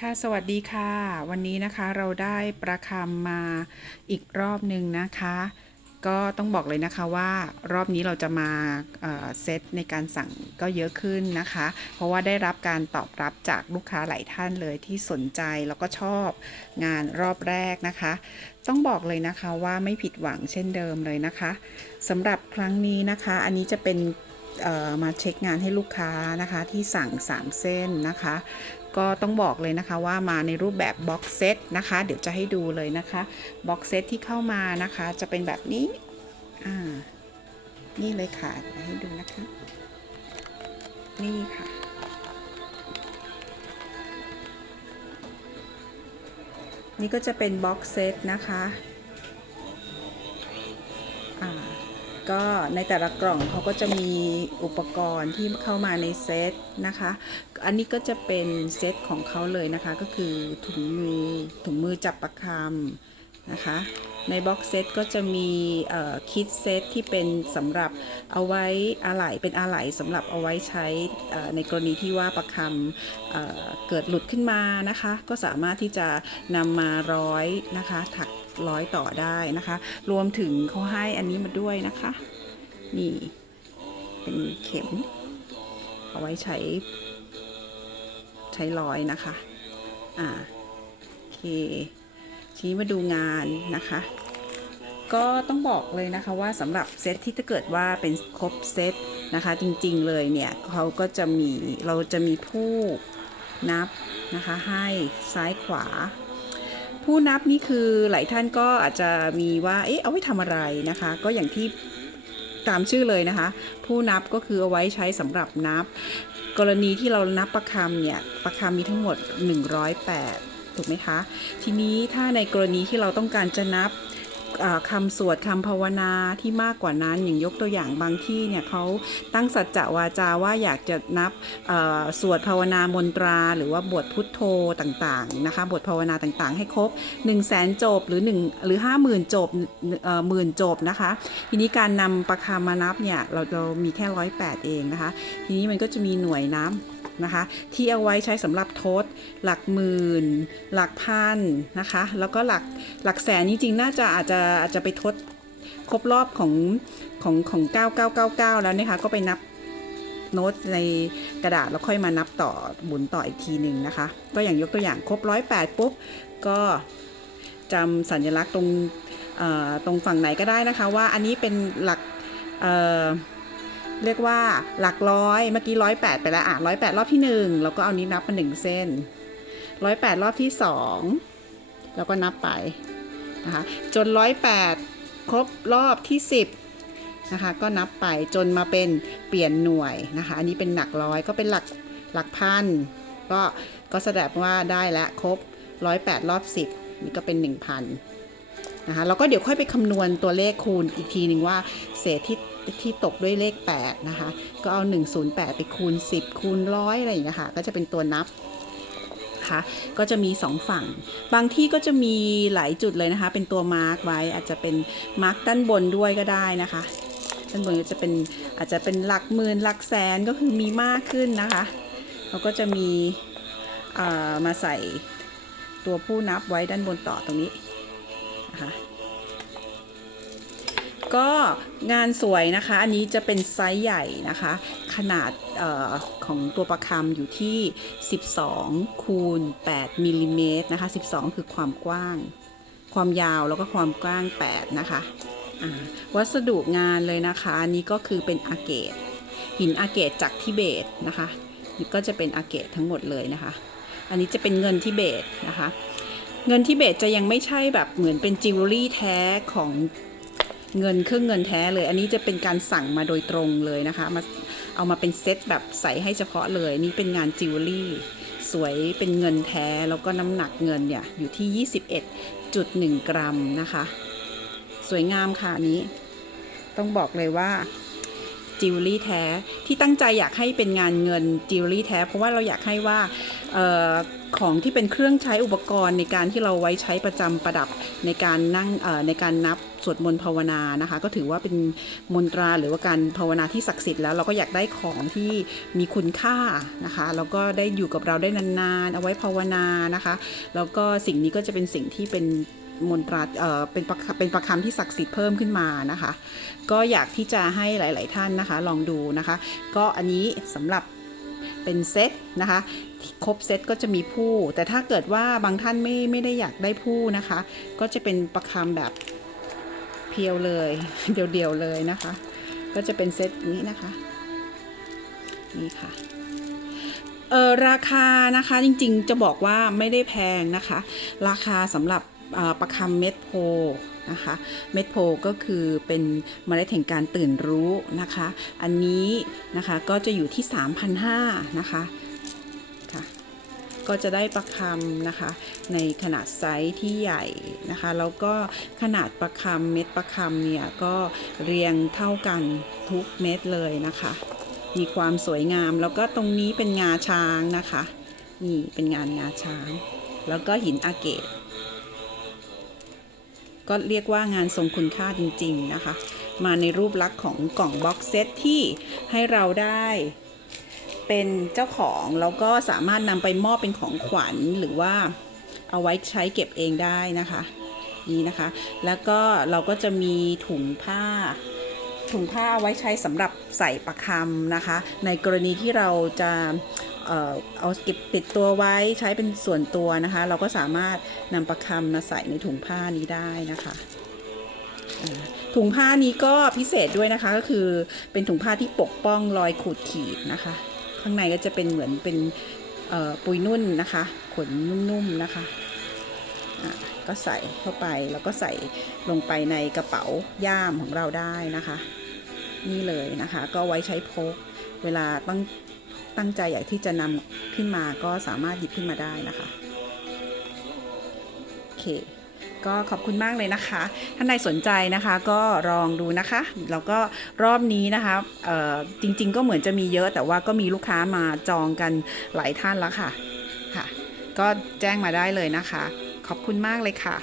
ค่ะสวัสดีค่ะ วันนี้นะคะเราได้ประคำมาอีกรอบหนึ่งนะคะ ก็ต้องบอกเลยนะคะว่ารอบนี้เราจะมาเซตในการสั่งก็เยอะขึ้นนะคะ เพราะว่าได้รับการตอบรับจากลูกค้าหลายท่านเลยที่สนใจแล้วก็ชอบงานรอบแรกนะคะ ต้องบอกเลยนะคะว่าไม่ผิดหวังเช่นเดิมเลยนะคะสำหรับครั้งนี้นะคะ อันนี้จะเป็น มาเช็คงานให้ลูกค้านะคะที่สั่ง 3 เส้นนะคะ ก็ต้องบอกเลยนะคะว่ามาในรูปแบบบ็อกเซตนะคะ เดี๋ยวจะให้ดูเลยนะคะบ็อกเซตที่เข้ามานะคะ จะเป็นแบบนี้อ่านี่เลยค่ะให้ดูนะคะ นี่ค่ะนี่ก็จะเป็นบ็อกเซตนะคะ ก็ในแต่ละกล่องเขาก็จะมีอุปกรณ์ที่เข้ามาในเซตนะคะ อันนี้ก็จะเป็นเซตของเขาเลยนะคะก็คือถุงมือถุงมือจับประคำนะคะ ในบ็อกเซตก็จะมีคิดเซตที่เป็นสำหรับเอาไว้อะไหล่เป็นอะไหล่สำหรับเอาไว้ใช้ในกรณีที่ว่าประคำเเกิดหลุดขึ้นมานะคะ ก็สามารถที่จะนำมาร้อยนะคะถัก ร้อยต่อได้นะคะ รวมถึงเขาให้อันนี้มาด้วยนะคะ นี่เป็นเข็ม เอาไว้ใช้ ใช้ร้อยนะคะ อ่าโอเคทีนี้มาดูงานนะคะก็ต้องบอกเลยนะคะว่าสำหรับเซตที่ถ้าเกิดว่าเป็นครบเซตนะคะจริงๆเลยเนี่ยเขาก็จะมีเราจะมีผู้นับนะคะให้ซ้ายขวา ผู้นับนี่คือหลายท่านก็อาจจะมีว่าเอ๊ะเอาไว้ทำอะไรนะคะ ก็อย่างที่ตามชื่อเลยนะคะ ผู้นับก็คือเอาไว้ใช้สำหรับนับ กรณีที่เรานับประคำเนี่ยประคำมีทั้งหมด 108 ถูกไหมคะ ทีนี้ถ้าในกรณีที่เราต้องการจะนับ คำสวดคำภาวนาที่มากกว่านั้นอย่างยกตัวอย่างบางที่เนี่ยเขาตั้งสัจจะวาจาว่าอยากจะนับสวดภาวนามนตรา หรือว่าบทพุทโธต่างๆนะคะบทภาวนาต่างๆ ให้ครบ 1 0 0 0 0แสนจบหรือ1หรือ 50,000 จบหมื่นจบนะคะ ทีนี้การนำประคำมานับเนี่ยเราเรามีแค่ร้อยแปดเองนะคะ ทีนี้มันก็จะมีหน่วยน้ำ นะคะ ที่เอาไว้ใช้สำหรับทด หลักหมื่น หลักพันนะคะ แล้วก็หลักหลักแสนจริงๆน่าจะอาจจะอาจจะไปทดครบรอบของของของ 9999 แล้วนะคะ ก็ไปนับโน้ตในกระดาษแล้วค่อยมานับต่อหมุนต่ออีกทีหนึ่งนะคะ ก็อย่างยกตัวอย่างครบ 108 ปุ๊บ ก็จำสัญลักษณ์ตรงตรงฝั่งไหนก็ได้นะคะ ว่าอันนี้เป็นหลัก เรียกว่าหลักร้อยเมื่อกี้ร้อยแปดไปแล้วอะร้อยแปดรอบที่หนึ่งเราก็เอานี้นับมาหนึ่งเส้นร้อยแปดรอบที่สองแล้วก็นับไปนะคะจนร้อยแปดครบรอบที่สิบนะคะก็นับไปจนมาเป็นเปลี่ยนหน่วยนะคะอันนี้เป็นหลักร้อยก็เป็นหลักหลักพันก็ก็แสดงว่าได้แล้วครบร้อยแปดรอบสิบนี่ก็เป็นหนึ่งพัน นะคะแล้วก็เดี๋ยวค่อยไปคำนวณตัวเลขคูณอีกทีหนึ่งว่าเศษที่ที่ตกด้วยเลข 8 นะคะ ก็เอา 108 ไปคูณ 10 คูณร้อยอะไรอย่างเงี้ยค่ะก็จะเป็นตัวนับคะก็จะมี 2 ฝั่ง บางที่ก็จะมีหลายจุดเลยนะคะ เป็นตัวมาร์กไว้อาจจะเป็นมาร์กด้านบนด้วยก็ได้นะคะด้านบนก็จะเป็นอาจจะเป็นหลักหมื่นหลักแสนก็คือมีมากขึ้นนะคะเราก็จะมีเอ่อมาใส่ตัวผู้นับไว้ด้านบนต่อตรงนี้ นะคะ ก็งานสวยนะคะ อันนี้จะเป็นไซส์ใหญ่นะคะ ขนาดออของตัวประคำอยู่ที่ 12 คูณ 8มิลลิเมตรนะคะ 12 คือความกว้าง ความยาวแล้วก็ความกว้าง 8 นะคะวัสดุงานเลยนะคะอันนี้ก็คือเป็นอาเกต หินอาเกตจากทิเบตนะคะนี่ก็จะเป็นอาเกตทั้งหมดเลยนะคะ อันนี้จะเป็นเงินทิเบตนะคะ เงินทิเบตจะยังไม่ใช่แบบเหมือนเป็นจิวเวลรี่แท้ของเงินเครื่องเงินแท้เลย อันนี้จะเป็นการสั่งมาโดยตรงเลยนะคะ มาเอามาเป็นเซตแบบใส่ให้เฉพาะเลย นี่เป็นงานจิวเวลรี่สวยเป็นเงินแท้แล้วก็น้ำหนักเงินเนี่ยอยู่ที่ 21.1 กรัมนะคะ สวยงามค่ะนี้ ต้องบอกเลยว่า จิวเวลรี่แท้ ที่ตั้งใจอยากให้เป็นงานเงินจิวเวลรี่แท้ เพราะว่าเราอยากให้ว่าออของที่เป็นเครื่องใช้อุปกรณ์ในการที่เราไว้ใช้ประจำประดับในการนั่งในการนับสวดมนต์ภาวนานะคะ ก็ถือว่าเป็นมนตราหรือว่าการภาวนาที่ศักดิ์สิทธิ์แล้วเราก็อยากได้ของที่มีคุณค่านะคะแล้วก็ได้อยู่กับเราได้นานๆ เอาไว้ภาวนานะคะ แล้วก็สิ่งนี้ก็จะเป็นสิ่งที่เป็น มนตราเอ่อเป็นประคเป็นประคำที่ศักดิ์สิทธิ์เพิ่มขึ้นมานะคะ ก็อยากที่จะให้หลาย ๆ ท่านนะคะ ลองดูนะคะ ก็อันนี้สำหรับเป็นเซตนะคะครบเซตก็จะมีผู้แต่ถ้าเกิดว่าบางท่านไม่ไม่ได้อยากได้ผู้นะคะ ก็จะเป็นประคำแบบเพียวเลย เดียวๆเลยนะคะ ก็จะเป็นเซตนี้นะคะนี่ค่ะเออราคานะคะจริงๆจะบอกว่าไม่ได้แพงนะคะ ราคาสำหรับ ประคำเม็ดโพนะคะเม็ดโพก็คือเป็นเมล็ดแห่งการตื่นรู้นะคะ อันนี้นะคะก็จะอยู่ที่ 3,500นะคะค่ะก็จะได้ประคำนะคะในขนาดไซส์ที่ใหญ่นะคะแล้วก็ขนาดประคำเม็ดประคำเนี่ยก็เรียงเท่ากันทุกเม็ดเลยนะคะ มีความสวยงามแล้วก็ตรงนี้เป็นงาช้างนะคะนี่เป็นงานงาช้าง แล้วก็หินอาเกต ก็เรียกว่างานทรงคุณค่าจริง ๆ นะคะ มาในรูปลักษณ์ของกล่องบ็อกเซตที่ให้เราได้เป็นเจ้าของ แล้วก็สามารถนำไปมอบเป็นของขวัญหรือว่าเอาไว้ใช้เก็บเองได้นะคะนี่นะคะ แล้วก็เราก็จะมีถุงผ้า ถุงผ้าเอาไว้ใช้สำหรับใส่ประคำนะคะ ในกรณีที่เราจะ เออเอาเก็บติดตัวไว้ใช้เป็นส่วนตัวนะคะ เราก็สามารถนำประคำมาใส่ในถุงผ้านี้ได้นะคะถุงผ้านี้ก็พิเศษด้วยนะคะก็คือเป็นถุงผ้าที่ปกป้องรอยขูดขีดนะคะ ข้างในก็จะเป็นเหมือนเป็นปุยนุ่นนะคะ ขนนุ่มๆนะคะะก็ใส่เข้าไปแล้วก็ใส่ลงไปในกระเป๋าย่ามของเราได้นะคะ นี่เลยนะคะ ก็ไว้ใช้พกเวลาตั้ง ตั้งใจอยากที่จะนำขึ้นมาก็สามารถหยิบขึ้นมาได้นะคะ โอเค ก็ขอบคุณมากเลยนะคะ ท่านใดสนใจนะคะก็ลองดูนะคะ แล้วก็รอบนี้นะคะจริง ๆ ก็เหมือนจะมีเยอะแต่ว่าก็มีลูกค้ามาจองกันหลายท่านแล้วค่ะ ค่ะ ก็แจ้งมาได้เลยนะคะ ขอบคุณมากเลยค่ะ